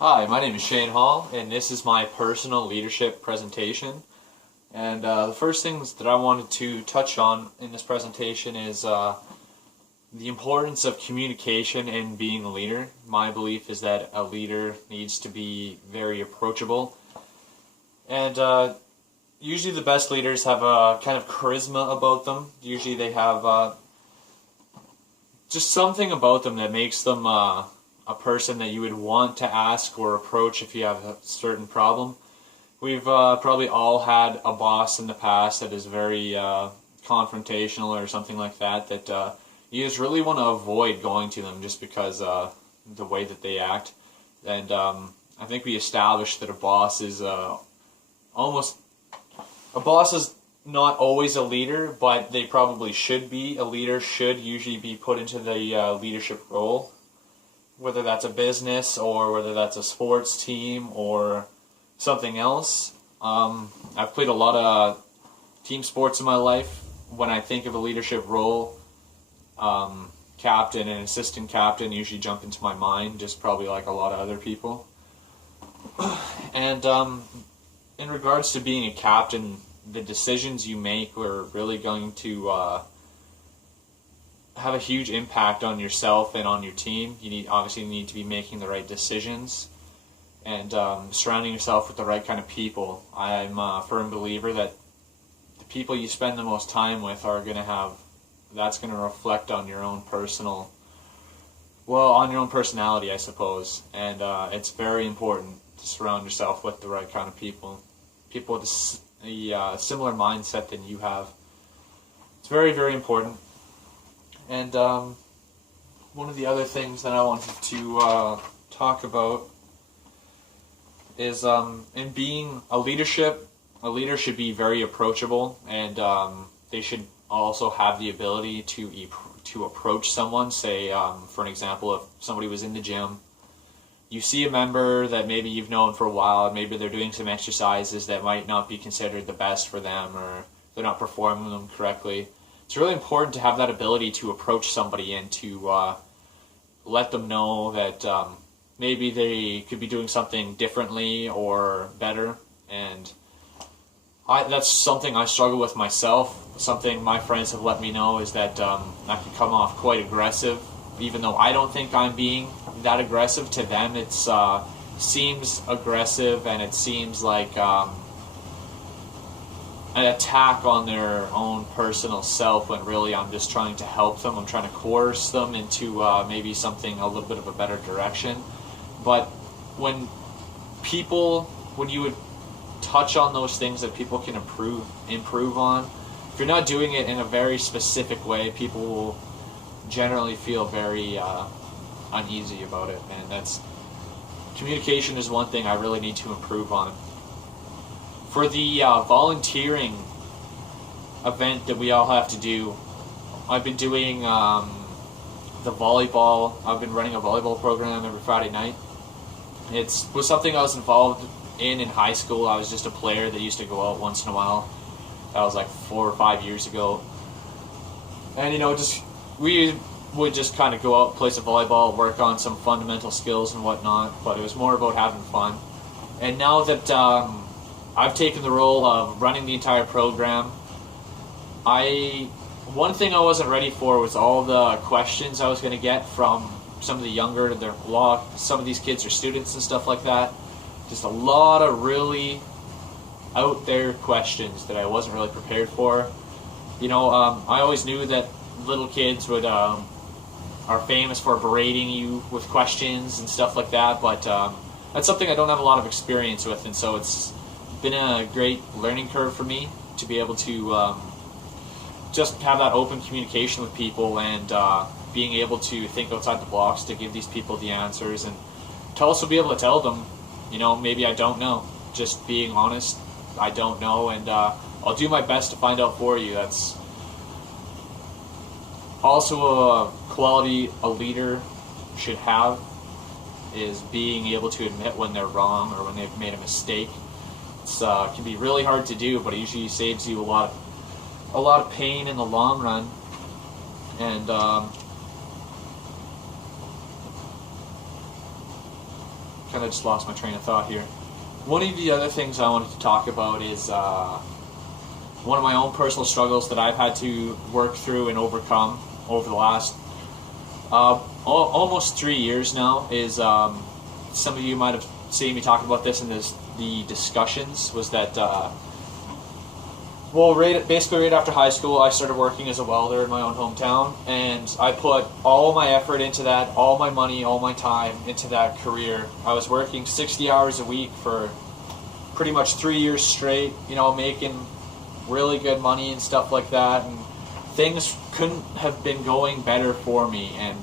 Hi, my name is Shane Hall, and this is my personal leadership presentation. And the first things that I wanted to touch on in this presentation is the importance of communication in being a leader. My belief is that a leader needs to be very approachable. And usually the best leaders have a kind of charisma about them. Usually they have just something about them that makes them a person that you would want to ask or approach if you have a certain problem. We've probably all had a boss in the past that is very confrontational or something like that, that you just really want to avoid going to them just because the way that they act. And I think we established that a boss is not always a leader, but they probably should be. A leader should usually be put into the leadership role, whether that's a business or whether that's a sports team or something else. I've played a lot of team sports in my life. When I think of a leadership role, captain and assistant captain usually jump into my mind, just probably like a lot of other people. And in regards to being a captain, the decisions you make are really going to have a huge impact on yourself and on your team. You obviously need to be making the right decisions and surrounding yourself with the right kind of people. I'm a firm believer that the people you spend the most time with that's going to reflect on your own on your own personality, I suppose. And it's very important to surround yourself with the right kind of people with a similar mindset than you have. It's very, very important. And one of the other things that I wanted to talk about is in being a leader should be very approachable, and they should also have the ability to approach someone. Say, for an example, if somebody was in the gym, you see a member that maybe you've known for a while, maybe they're doing some exercises that might not be considered the best for them, or they're not performing them correctly. It's really important to have that ability to approach somebody and to let them know that maybe they could be doing something differently or better. And that's something I struggle with myself. Something my friends have let me know is that I can come off quite aggressive, even though I don't think I'm being that aggressive. To them, it seems aggressive, and it seems like an attack on their own personal self, when really I'm just trying to help them. I'm trying to coerce them into maybe something a little bit of a better direction. But when you would touch on those things that people can improve on, if you're not doing it in a very specific way, people will generally feel very uneasy about it. And communication is one thing I really need to improve on. For the volunteering event that we all have to do, I've been doing the volleyball. I've been running a volleyball program every Friday night. It was something I was involved in high school. I was just a player that used to go out once in a while. That was like 4 or 5 years ago. And we would just kind of go out, play some volleyball, work on some fundamental skills and whatnot. But it was more about having fun. And now that I've taken the role of running the entire program, one thing I wasn't ready for was all the questions I was going to get from some of the younger, some of these kids are students and stuff like that. Just a lot of really out there questions that I wasn't really prepared for. I always knew that little kids are famous for berating you with questions and stuff like that, but that's something I don't have a lot of experience with, and so it's been a great learning curve for me to be able to just have that open communication with people, and being able to think outside the box to give these people the answers, and to also be able to tell them, maybe I don't know. Just being honest, I don't know, and I'll do my best to find out for you. That's also a quality a leader should have, is being able to admit when they're wrong or when they've made a mistake. It can be really hard to do, but it usually saves you a lot of pain in the long run. And kind of just lost my train of thought here. One of the other things I wanted to talk about is one of my own personal struggles that I've had to work through and overcome over the last almost 3 years now. Is some of you might have seen me talk about this in the discussions. Was that basically right after high school, I started working as a welder in my own hometown, and I put all my effort into that, all my money, all my time into that career. I was working 60 hours a week for pretty much 3 years straight, making really good money and stuff like that, and things couldn't have been going better for me. And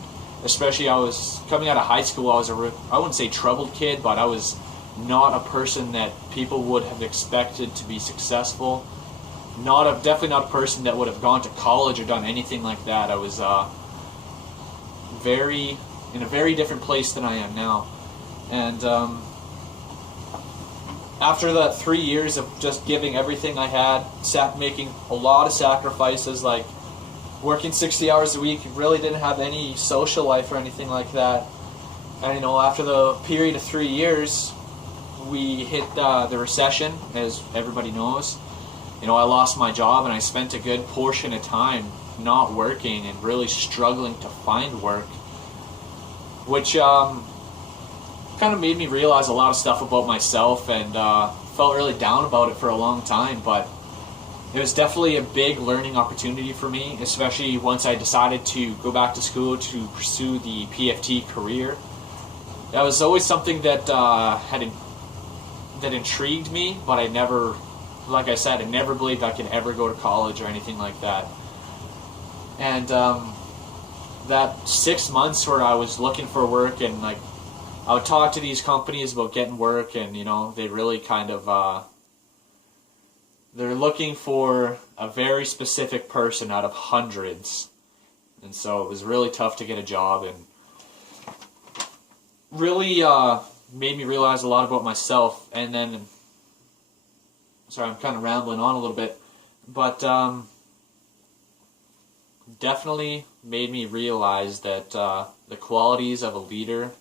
especially I was coming out of high school, I wouldn't say troubled kid, but I was not a person that people would have expected to be successful. Definitely not a person that would have gone to college or done anything like that. I was in a very different place than I am now. And after that 3 years of just giving everything I had, making a lot of sacrifices, like working 60 hours a week, really didn't have any social life or anything like that. And after the period of 3 years, we hit the recession, as everybody knows. I lost my job, and I spent a good portion of time not working and really struggling to find work, which kind of made me realize a lot of stuff about myself, and felt really down about it for a long time. But it was definitely a big learning opportunity for me, especially once I decided to go back to school to pursue the PFT career. That was always something that that intrigued me, but I never believed I could ever go to college or anything like that. And that 6 months where I was looking for work, and I would talk to these companies about getting work, and they really kind of they're looking for a very specific person out of hundreds, and so it was really tough to get a job, and really made me realize a lot about myself. And then, sorry, I'm kind of rambling on a little bit, but definitely made me realize that the qualities of a leader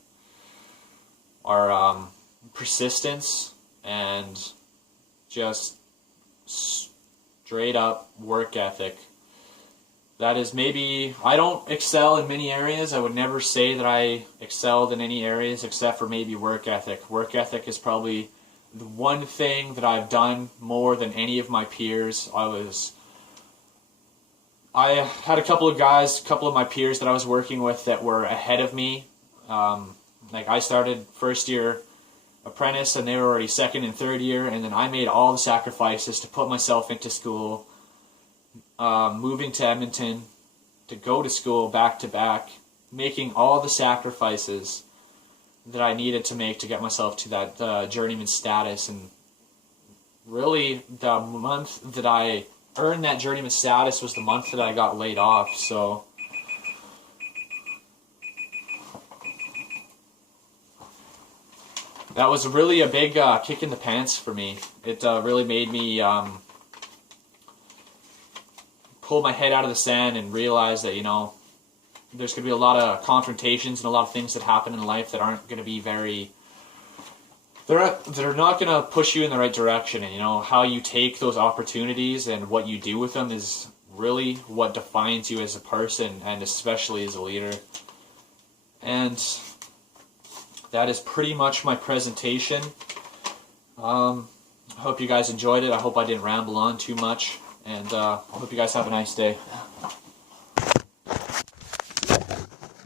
are persistence and just straight up work ethic. That is, maybe I don't excel in many areas. I would never say that I excelled in any areas except for maybe work ethic. Work ethic is probably the one thing that I've done more than any of my peers. I had a couple of my peers that I was working with that were ahead of me. I started first year apprentice, and they were already second and third year, and then I made all the sacrifices to put myself into school, moving to Edmonton to go to school back to back, making all the sacrifices that I needed to make to get myself to that journeyman status. And really, the month that I earned that journeyman status was the month that I got laid off. So that was really a big kick in the pants for me. It really made me pull my head out of the sand and realize that, there's going to be a lot of confrontations and a lot of things that happen in life that aren't going to be they're not going to push you in the right direction. And, how you take those opportunities and what you do with them is really what defines you as a person, and especially as a leader. And that is pretty much my presentation. I hope you guys enjoyed it. I hope I didn't ramble on too much. And I hope you guys have a nice day.